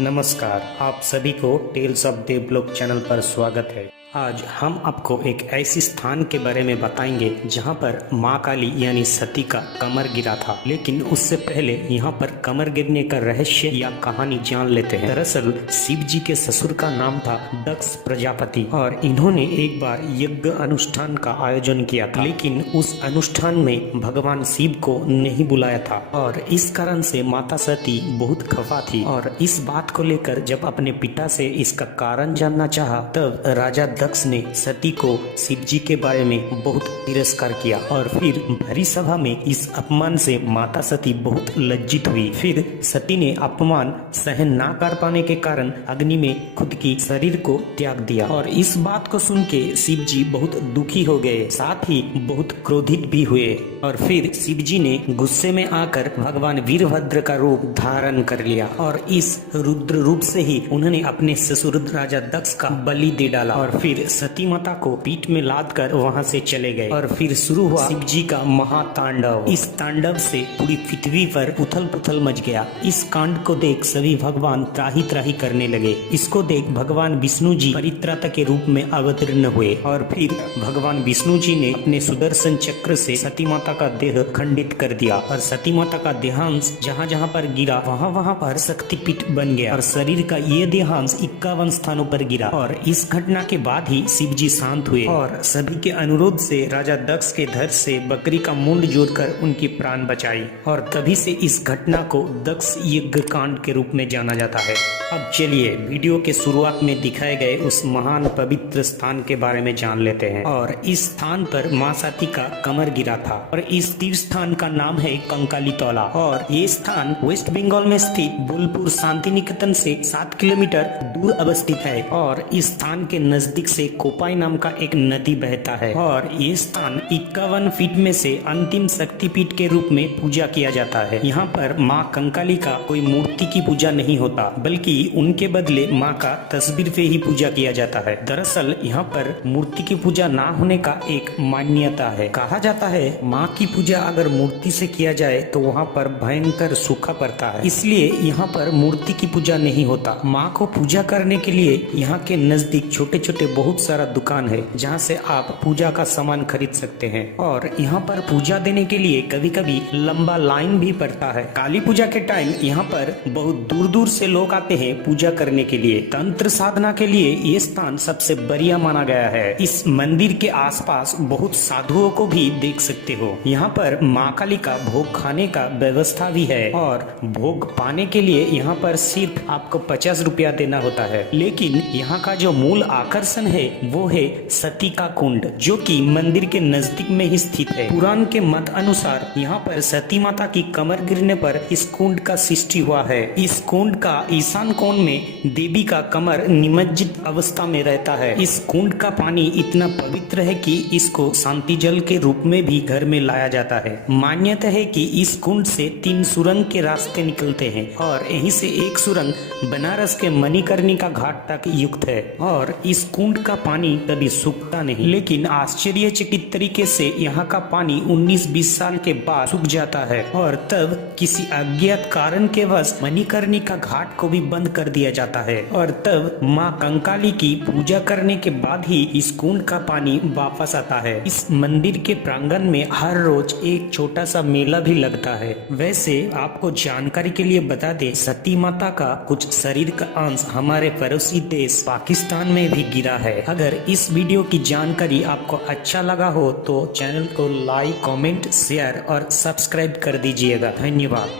नमस्कार, आप सभी को टेल्स ऑफ देवलोक चैनल पर स्वागत है। आज हम आपको एक ऐसी स्थान के बारे में बताएंगे जहां पर माँ काली यानी सती का कमर गिरा था। लेकिन उससे पहले यहां पर कमर गिरने का रहस्य या कहानी जान लेते हैं। दरअसल शिव जी के ससुर का नाम था दक्ष प्रजापति और इन्होंने एक बार यज्ञ अनुष्ठान का आयोजन किया था, लेकिन उस अनुष्ठान में भगवान शिव को नहीं बुलाया था और इस कारण से माता सती बहुत खफा थी। और इस बात को लेकर जब अपने पिता से इसका कारण जानना चाहा, तब राजा दक्ष ने सती को शिव जी के बारे में बहुत तिरस्कार किया और फिर भरी सभा में इस अपमान से माता सती बहुत लज्जित हुई। फिर सती ने अपमान सहन ना कर पाने के कारण अग्नि में खुद की शरीर को त्याग दिया और इस बात को सुन के शिव जी बहुत दुखी हो गए, साथ ही बहुत क्रोधित भी हुए। और फिर शिव जी ने गुस्से में आकर भगवान वीरभद्र का रूप धारण कर लिया और इस रुद्र रूप से ही उन्होंने अपने ससुर राजा दक्ष का बलि दे डाला और फिर सती माता को पीठ में लाद कर वहाँ से चले गए। और फिर शुरू हुआ शिव जी का महातांडव। इस तांडव से पूरी पृथ्वी पर उथल पुथल मच गया। इस कांड को देख सभी भगवान त्राही त्राही करने लगे। इसको देख भगवान विष्णु जी परित्राता के रूप में अवतीर्ण हुए और फिर भगवान विष्णु जी ने अपने सुदर्शन चक्र से सती माता का देह खंडित कर दिया और सती माता का देहांश जहाँ जहाँ पर गिरा वहाँ पर शक्तिपीठ बन गया और शरीर का ये देहांश 51 स्थानों पर गिरा। और इस घटना के बाद ही शिव जी शांत हुए और सभी के अनुरोध से राजा दक्ष के धड़ से बकरी का मुंड जोड़कर उनकी प्राण बचाई और तभी से इस घटना को दक्ष यज्ञ कांड के रूप में जाना जाता है। अब चलिए वीडियो के शुरुआत में दिखाए गए उस महान पवित्र स्थान के बारे में जान लेते हैं। और इस स्थान पर माँ सती का कमर गिरा था और इस तीर्थ स्थान का नाम है कंकाली तौला और ये स्थान वेस्ट बंगाल में स्थित बोलपुर शांति निकेतन से 7 किलोमीटर दूर अवस्थित है। और इस स्थान के नजदीक से कोपाई नाम का एक नदी बहता है और ये स्थान 51 फीट में से अंतिम शक्तिपीठ के रूप में पूजा किया जाता है। यहाँ पर माँ कंकाली का कोई मूर्ति की पूजा नहीं होता, बल्कि उनके बदले माँ का तस्वीर पे ही पूजा किया जाता है। दरअसल यहाँ पर मूर्ति की पूजा ना होने का एक मान्यता है। कहा जाता है माँ की पूजा अगर मूर्ति से किया जाए तो वहाँ पर भयंकर सूखा पड़ता है, इसलिए यहाँ पर मूर्ति की पूजा नहीं होता। माँ को पूजा करने के लिए यहाँ के नजदीक छोटे छोटे बहुत सारा दुकान है जहाँ से आप पूजा का सामान खरीद सकते हैं। और यहाँ पर पूजा देने के लिए कभी कभी लंबा लाइन भी पड़ता है। काली पूजा के टाइम यहाँ पर बहुत दूर दूर से लोग आते हैं पूजा करने के लिए। तंत्र साधना के लिए ये स्थान सबसे बढ़िया माना गया है। इस मंदिर के आसपास बहुत साधुओं को भी देख सकते हो। यहाँ पर माँ काली का भोग खाने का व्यवस्था भी है और भोग पाने के लिए यहाँ पर सिर्फ आपको 50 रुपया देना होता है। लेकिन यहाँ का जो मूल आकर्षण है वो है सती का कुंड, जो कि मंदिर के नजदीक में ही स्थित है। पुराण के मत अनुसार यहाँ पर सती माता की कमर गिरने पर इस कुंड का सृष्टि हुआ है। इस कुंड का ईशान कोण में देवी का कमर निमज्जित अवस्था में रहता है। इस कुंड का पानी इतना पवित्र है कि इसको शांति जल के रूप में भी घर में लाया जाता है। मान्यता है कि इस कुंड से 3 सुरंग के रास्ते निकलते हैं और यहीं से एक सुरंग बनारस के मणिकर्णिका घाट तक युक्त है। और इस कुंड का पानी कभी सूखता नहीं, लेकिन आश्चर्यचकित तरीके से यहाँ का पानी 19-20 साल के बाद सूख जाता है और तब किसी अज्ञात कारण के वश मणिकर्णिका घाट को भी बंद कर दिया जाता है। और तब माँ कंकाली की पूजा करने के बाद ही इस कुंड का पानी वापस आता है। इस मंदिर के प्रांगण में हर रोज एक छोटा सा मेला भी लगता है। वैसे आपको जानकारी के लिए बता दे, सती माता का कुछ शरीर का अंश हमारे पड़ोसी देश पाकिस्तान में भी गिरा है। अगर इस वीडियो की जानकारी आपको अच्छा लगा हो तो चैनल को लाइक, कमेंट, शेयर और सब्सक्राइब कर दीजिएगा। धन्यवाद।